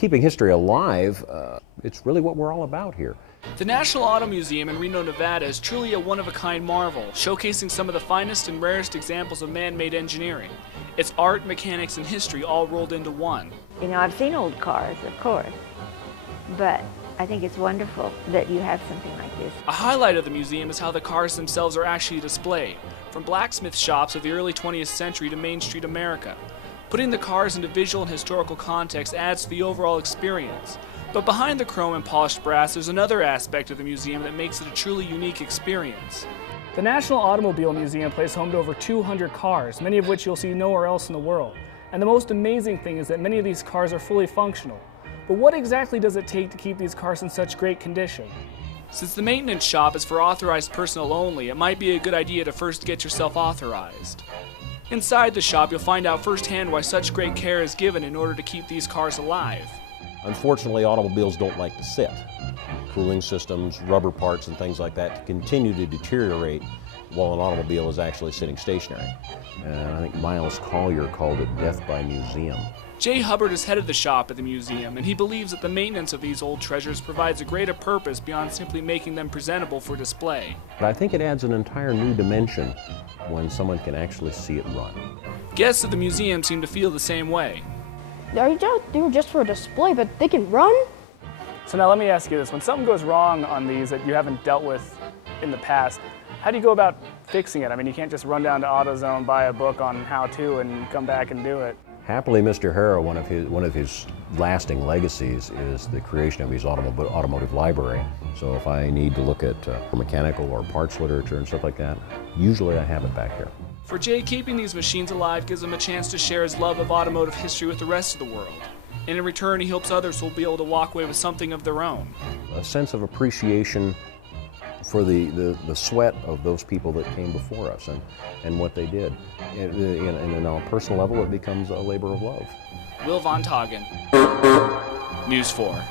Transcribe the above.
keeping history alive, it's really what we're all about here. The National Auto Museum in Reno, Nevada is truly a one-of-a-kind marvel, showcasing some of the finest and rarest examples of man-made engineering. It's art, mechanics, and history all rolled into one. You know, I've seen old cars, of course, but I think it's wonderful that you have something like this. A highlight of the museum is how the cars themselves are actually displayed, from blacksmith shops of the early 20th century to Main Street America. Putting the cars into visual and historical context adds to the overall experience. But behind the chrome and polished brass, there's another aspect of the museum that makes it a truly unique experience. The National Automobile Museum plays home to over 200 cars, many of which you'll see nowhere else in the world. And the most amazing thing is that many of these cars are fully functional. But what exactly does it take to keep these cars in such great condition? Since the maintenance shop is for authorized personnel only, it might be a good idea to first get yourself authorized. Inside the shop, you'll find out firsthand why such great care is given in order to keep these cars alive. Unfortunately, automobiles don't like to sit. Cooling systems, rubber parts, and things like that continue to deteriorate while an automobile is actually sitting stationary. And I think Miles Collier called it death by museum. Jay Hubbard is head of the shop at the museum, and he believes that the maintenance of these old treasures provides a greater purpose beyond simply making them presentable for display. But I think it adds an entire new dimension when someone can actually see it run. Guests of the museum seem to feel the same way. They were just for display, but they can run? So now let me ask you this. When something goes wrong on these that you haven't dealt with in the past, how do you go about fixing it? I mean, you can't just run down to AutoZone, buy a book on how to, and come back and do it. Happily, Mr. Harrah, one of his lasting legacies is the creation of his automotive library. So if I need to look at mechanical or parts literature and stuff like that, usually I have it back here. For Jay, keeping these machines alive gives him a chance to share his love of automotive history with the rest of the world. And in return, he hopes others will be able to walk away with something of their own. A sense of appreciation for the sweat of those people that came before us and what they did. And on a personal level, it becomes a labor of love. Will Von Toggen, News 4.